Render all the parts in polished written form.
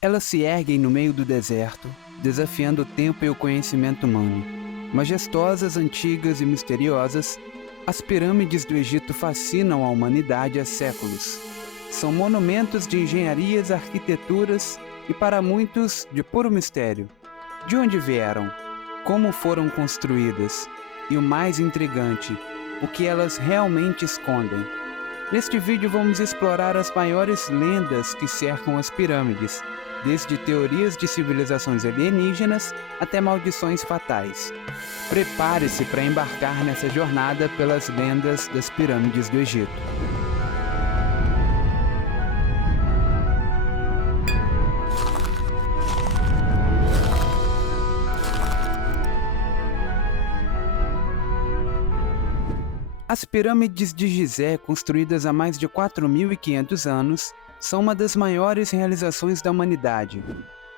Elas se erguem no meio do deserto, desafiando o tempo e o conhecimento humano. Majestosas, antigas e misteriosas, as pirâmides do Egito fascinam a humanidade há séculos. São monumentos de engenharias, arquiteturas e, para muitos, de puro mistério. De onde vieram? Como foram construídas? E o mais intrigante, o que elas realmente escondem? Neste vídeo vamos explorar as maiores lendas que cercam as pirâmides, desde teorias de civilizações alienígenas até maldições fatais. Prepare-se para embarcar nessa jornada pelas lendas das pirâmides do Egito. As pirâmides de Gizé, construídas há mais de 4.500 anos, são uma das maiores realizações da humanidade.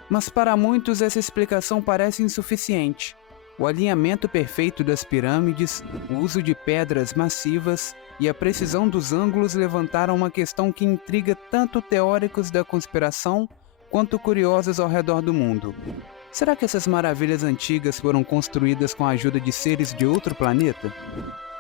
Mas para muitos essa explicação parece insuficiente. O alinhamento perfeito das pirâmides, o uso de pedras massivas e a precisão dos ângulos levantaram uma questão que intriga tanto teóricos da conspiração quanto curiosos ao redor do mundo. Será que essas maravilhas antigas foram construídas com a ajuda de seres de outro planeta?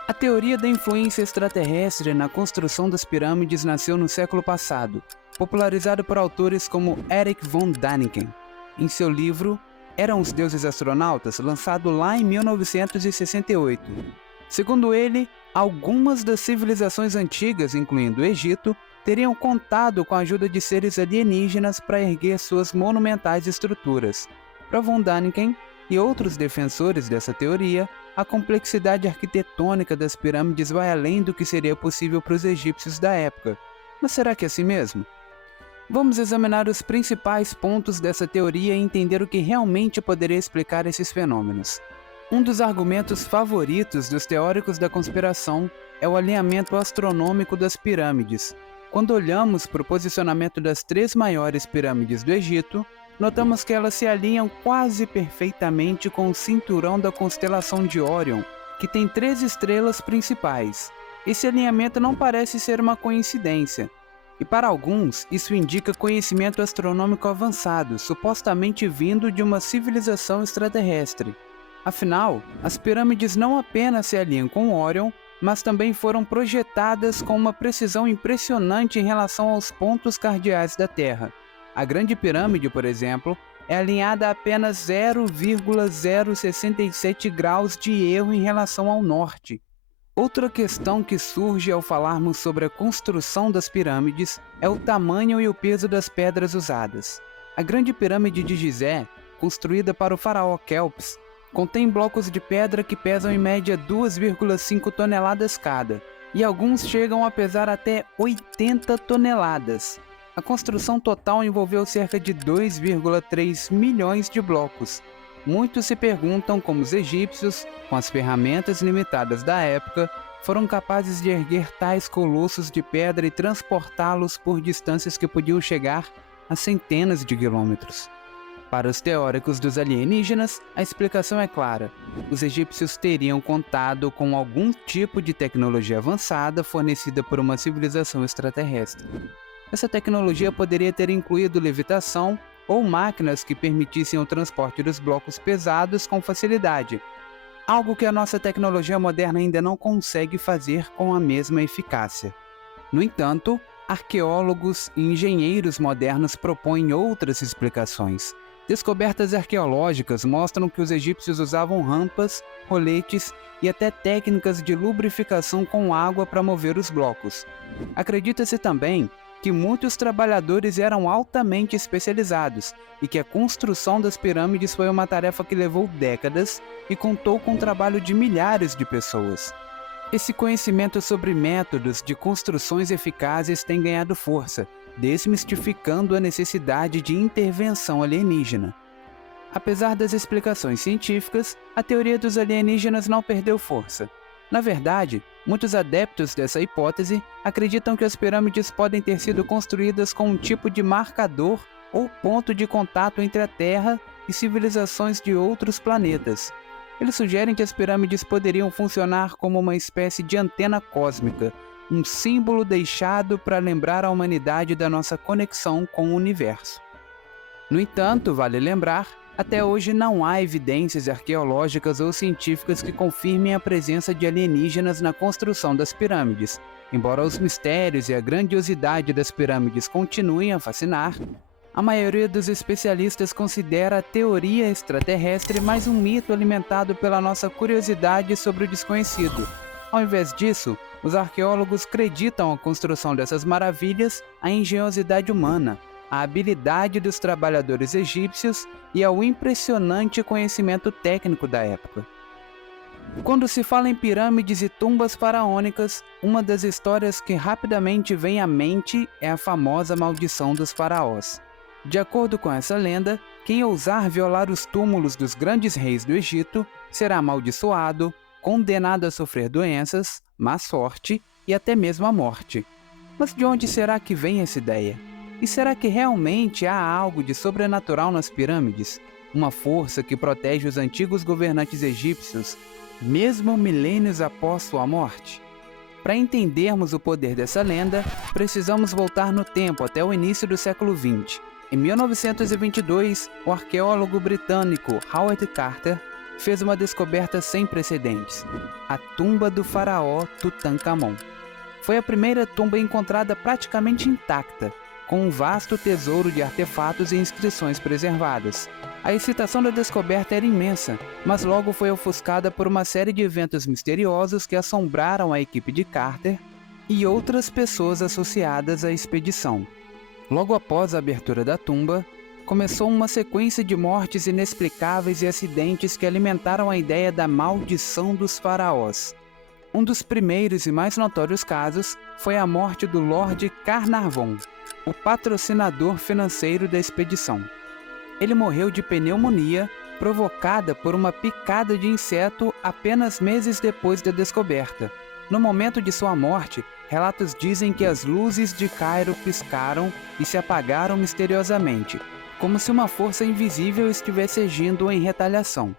A teoria da influência extraterrestre na construção das pirâmides nasceu no século passado, popularizado por autores como Erich von Däniken, em seu livro Eram os Deuses Astronautas, lançado lá em 1968. Segundo ele, algumas das civilizações antigas, incluindo o Egito, teriam contado com a ajuda de seres alienígenas para erguer suas monumentais estruturas. Para von Däniken e outros defensores dessa teoria, a complexidade arquitetônica das pirâmides vai além do que seria possível para os egípcios da época. Mas será que é assim mesmo? Vamos examinar os principais pontos dessa teoria e entender o que realmente poderia explicar esses fenômenos. Um dos argumentos favoritos dos teóricos da conspiração é o alinhamento astronômico das pirâmides. Quando olhamos para o posicionamento das 3 maiores pirâmides do Egito, notamos que elas se alinham quase perfeitamente com o cinturão da constelação de Órion, que tem 3 estrelas principais. Esse alinhamento não parece ser uma coincidência, e para alguns isso indica conhecimento astronômico avançado, supostamente vindo de uma civilização extraterrestre. Afinal, as pirâmides não apenas se alinham com Órion, mas também foram projetadas com uma precisão impressionante em relação aos pontos cardeais da Terra. A Grande Pirâmide, por exemplo, é alinhada a apenas 0,067 graus de erro em relação ao norte. Outra questão que surge ao falarmos sobre a construção das pirâmides é o tamanho e o peso das pedras usadas. A Grande Pirâmide de Gizé, construída para o faraó Kelps, contém blocos de pedra que pesam em média 2,5 toneladas cada, e alguns chegam a pesar até 80 toneladas. A construção total envolveu cerca de 2,3 milhões de blocos. Muitos se perguntam como os egípcios, com as ferramentas limitadas da época, foram capazes de erguer tais colossos de pedra e transportá-los por distâncias que podiam chegar a centenas de quilômetros. Para os teóricos dos alienígenas, a explicação é clara. Os egípcios teriam contado com algum tipo de tecnologia avançada fornecida por uma civilização extraterrestre. Essa tecnologia poderia ter incluído levitação ou máquinas que permitissem o transporte dos blocos pesados com facilidade, algo que a nossa tecnologia moderna ainda não consegue fazer com a mesma eficácia. No entanto, arqueólogos e engenheiros modernos propõem outras explicações. Descobertas arqueológicas mostram que os egípcios usavam rampas, roletes e até técnicas de lubrificação com água para mover os blocos. Acredita-se também que muitos trabalhadores eram altamente especializados e que a construção das pirâmides foi uma tarefa que levou décadas e contou com o trabalho de milhares de pessoas. Esse conhecimento sobre métodos de construções eficazes tem ganhado força, desmistificando a necessidade de intervenção alienígena. Apesar das explicações científicas, a teoria dos alienígenas não perdeu força. Na verdade, muitos adeptos dessa hipótese acreditam que as pirâmides podem ter sido construídas com um tipo de marcador ou ponto de contato entre a Terra e civilizações de outros planetas. Eles sugerem que as pirâmides poderiam funcionar como uma espécie de antena cósmica, um símbolo deixado para lembrar a humanidade da nossa conexão com o universo. No entanto, vale lembrar, até hoje não há evidências arqueológicas ou científicas que confirmem a presença de alienígenas na construção das pirâmides. Embora os mistérios e a grandiosidade das pirâmides continuem a fascinar, a maioria dos especialistas considera a teoria extraterrestre mais um mito alimentado pela nossa curiosidade sobre o desconhecido. Ao invés disso, os arqueólogos acreditam a construção dessas maravilhas à engenhosidade humana, à habilidade dos trabalhadores egípcios e ao impressionante conhecimento técnico da época. Quando se fala em pirâmides e tumbas faraônicas, uma das histórias que rapidamente vem à mente é a famosa maldição dos faraós. De acordo com essa lenda, quem ousar violar os túmulos dos grandes reis do Egito será amaldiçoado, condenado a sofrer doenças, má sorte e até mesmo a morte. Mas de onde será que vem essa ideia? E será que realmente há algo de sobrenatural nas pirâmides? Uma força que protege os antigos governantes egípcios, mesmo milênios após sua morte? Para entendermos o poder dessa lenda, precisamos voltar no tempo até o início do século XX. Em 1922, o arqueólogo britânico Howard Carter fez uma descoberta sem precedentes: a tumba do faraó Tutankhamon. Foi a primeira tumba encontrada praticamente intacta, com um vasto tesouro de artefatos e inscrições preservadas. A excitação da descoberta era imensa, mas logo foi ofuscada por uma série de eventos misteriosos que assombraram a equipe de Carter e outras pessoas associadas à expedição. Logo após a abertura da tumba, começou uma sequência de mortes inexplicáveis e acidentes que alimentaram a ideia da maldição dos faraós. Um dos primeiros e mais notórios casos foi a morte do Lord Carnarvon, o patrocinador financeiro da expedição. Ele morreu de pneumonia provocada por uma picada de inseto apenas meses depois da descoberta. No momento de sua morte, relatos dizem que as luzes de Cairo piscaram e se apagaram misteriosamente, como se uma força invisível estivesse agindo em retaliação.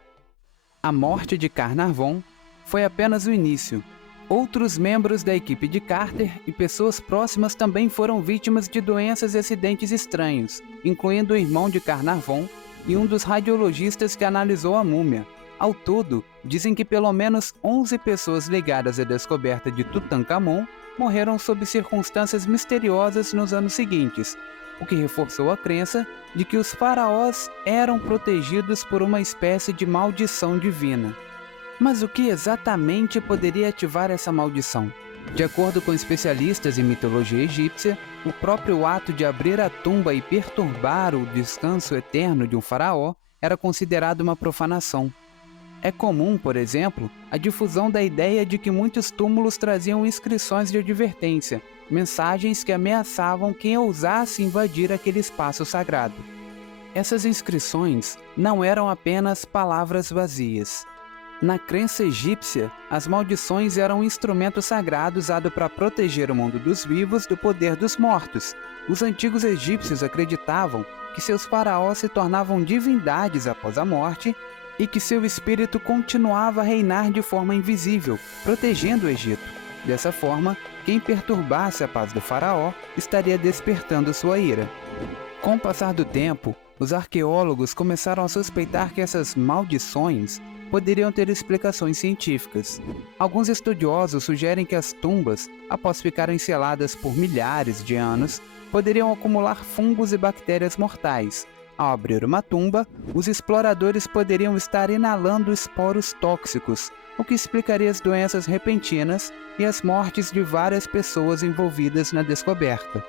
A morte de Carnarvon foi apenas o início. Outros membros da equipe de Carter e pessoas próximas também foram vítimas de doenças e acidentes estranhos, incluindo o irmão de Carnarvon e um dos radiologistas que analisou a múmia. Ao todo, dizem que pelo menos 11 pessoas ligadas à descoberta de Tutankhamon morreram sob circunstâncias misteriosas nos anos seguintes, o que reforçou a crença de que os faraós eram protegidos por uma espécie de maldição divina. Mas o que exatamente poderia ativar essa maldição? De acordo com especialistas em mitologia egípcia, o próprio ato de abrir a tumba e perturbar o descanso eterno de um faraó era considerado uma profanação. É comum, por exemplo, a difusão da ideia de que muitos túmulos traziam inscrições de advertência, mensagens que ameaçavam quem ousasse invadir aquele espaço sagrado. Essas inscrições não eram apenas palavras vazias. Na crença egípcia, as maldições eram um instrumento sagrado usado para proteger o mundo dos vivos do poder dos mortos. Os antigos egípcios acreditavam que seus faraós se tornavam divindades após a morte e que seu espírito continuava a reinar de forma invisível, protegendo o Egito. Dessa forma, quem perturbasse a paz do faraó estaria despertando sua ira. Com o passar do tempo, os arqueólogos começaram a suspeitar que essas maldições poderiam ter explicações científicas. Alguns estudiosos sugerem que as tumbas, após ficarem seladas por milhares de anos, poderiam acumular fungos e bactérias mortais. Ao abrir uma tumba, os exploradores poderiam estar inalando esporos tóxicos, o que explicaria as doenças repentinas e as mortes de várias pessoas envolvidas na descoberta.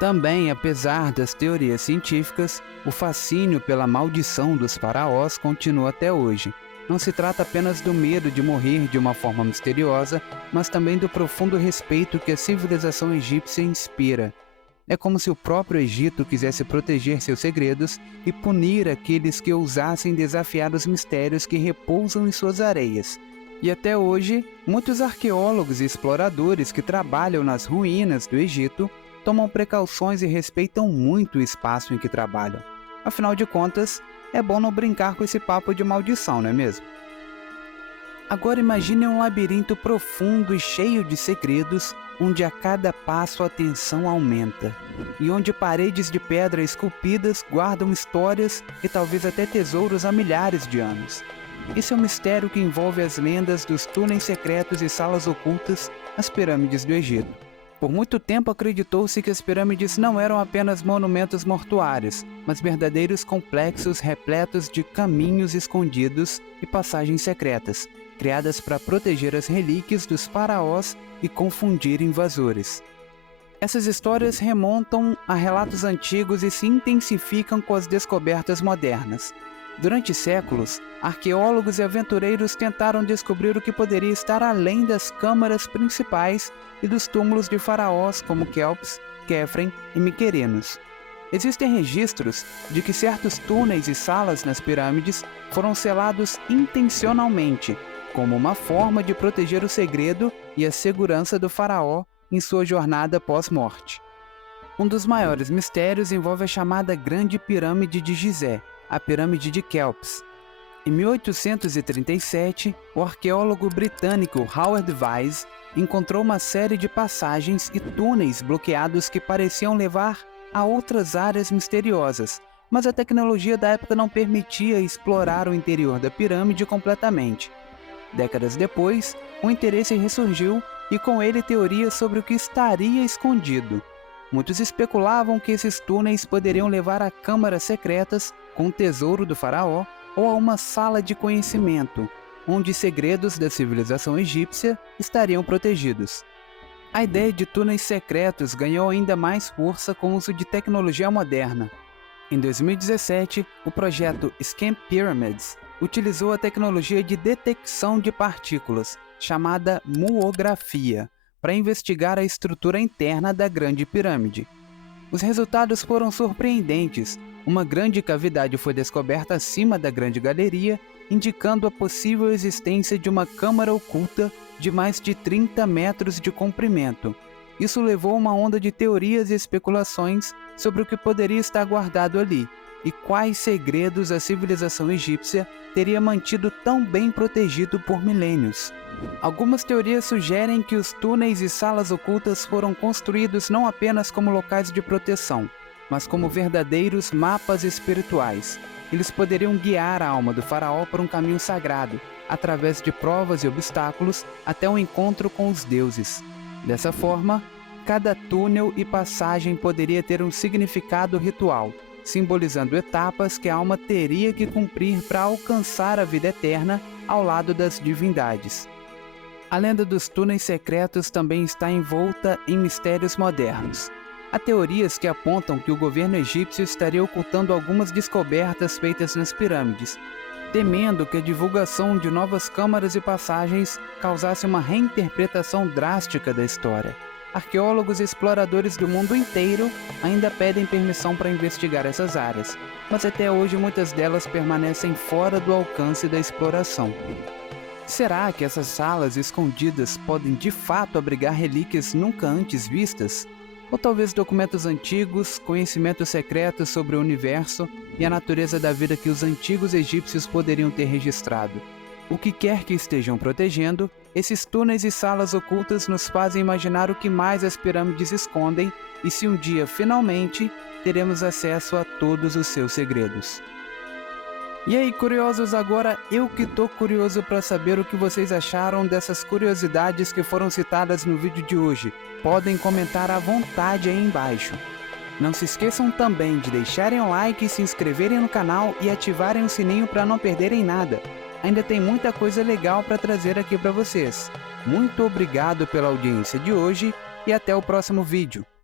Também, apesar das teorias científicas, o fascínio pela maldição dos faraós continua até hoje. Não se trata apenas do medo de morrer de uma forma misteriosa, mas também do profundo respeito que a civilização egípcia inspira. É como se o próprio Egito quisesse proteger seus segredos e punir aqueles que ousassem desafiar os mistérios que repousam em suas areias. E até hoje, muitos arqueólogos e exploradores que trabalham nas ruínas do Egito tomam precauções e respeitam muito o espaço em que trabalham. Afinal de contas, é bom não brincar com esse papo de maldição, não é mesmo? Agora imagine um labirinto profundo e cheio de segredos, onde a cada passo a tensão aumenta, e onde paredes de pedra esculpidas guardam histórias e talvez até tesouros há milhares de anos. Esse é o mistério que envolve as lendas dos túneis secretos e salas ocultas nas pirâmides do Egito. Por muito tempo acreditou-se que as pirâmides não eram apenas monumentos mortuários, mas verdadeiros complexos repletos de caminhos escondidos e passagens secretas, criadas para proteger as relíquias dos faraós e confundir invasores. Essas histórias remontam a relatos antigos e se intensificam com as descobertas modernas. Durante séculos, arqueólogos e aventureiros tentaram descobrir o que poderia estar além das câmaras principais e dos túmulos de faraós como Quéops, Quéfren e Miquerenos. Existem registros de que certos túneis e salas nas pirâmides foram selados intencionalmente, como uma forma de proteger o segredo e a segurança do faraó em sua jornada pós-morte. Um dos maiores mistérios envolve a chamada Grande Pirâmide de Gizé, a Pirâmide de Quéops. Em 1837, o arqueólogo britânico Howard Vyse encontrou uma série de passagens e túneis bloqueados que pareciam levar a outras áreas misteriosas, mas a tecnologia da época não permitia explorar o interior da pirâmide completamente. Décadas depois, o interesse ressurgiu e com ele teorias sobre o que estaria escondido. Muitos especulavam que esses túneis poderiam levar a câmaras secretas com o tesouro do faraó ou a uma sala de conhecimento, onde segredos da civilização egípcia estariam protegidos. A ideia de túneis secretos ganhou ainda mais força com o uso de tecnologia moderna. Em 2017, o projeto Scam Pyramids utilizou a tecnologia de detecção de partículas, chamada muografia, para investigar a estrutura interna da Grande Pirâmide. Os resultados foram surpreendentes. Uma grande cavidade foi descoberta acima da Grande Galeria, indicando a possível existência de uma câmara oculta de mais de 30 metros de comprimento. Isso levou a uma onda de teorias e especulações sobre o que poderia estar guardado ali e quais segredos a civilização egípcia teria mantido tão bem protegido por milênios. Algumas teorias sugerem que os túneis e salas ocultas foram construídos não apenas como locais de proteção, mas como verdadeiros mapas espirituais. Eles poderiam guiar a alma do faraó por um caminho sagrado, através de provas e obstáculos, até o encontro com os deuses. Dessa forma, cada túnel e passagem poderia ter um significado ritual, simbolizando etapas que a alma teria que cumprir para alcançar a vida eterna ao lado das divindades. A lenda dos túneis secretos também está envolta em mistérios modernos. Há teorias que apontam que o governo egípcio estaria ocultando algumas descobertas feitas nas pirâmides, temendo que a divulgação de novas câmaras e passagens causasse uma reinterpretação drástica da história. Arqueólogos e exploradores do mundo inteiro ainda pedem permissão para investigar essas áreas, mas até hoje muitas delas permanecem fora do alcance da exploração. Será que essas salas escondidas podem de fato abrigar relíquias nunca antes vistas? Ou talvez documentos antigos, conhecimentos secretos sobre o universo e a natureza da vida que os antigos egípcios poderiam ter registrado? O que quer que estejam protegendo, esses túneis e salas ocultas nos fazem imaginar o que mais as pirâmides escondem e se um dia, finalmente, teremos acesso a todos os seus segredos. E aí, curiosos, agora eu que tô curioso para saber o que vocês acharam dessas curiosidades que foram citadas no vídeo de hoje. Podem comentar à vontade aí embaixo. Não se esqueçam também de deixarem o like, se inscreverem no canal e ativarem o sininho para não perderem nada. Ainda tem muita coisa legal para trazer aqui para vocês. Muito obrigado pela audiência de hoje e até o próximo vídeo.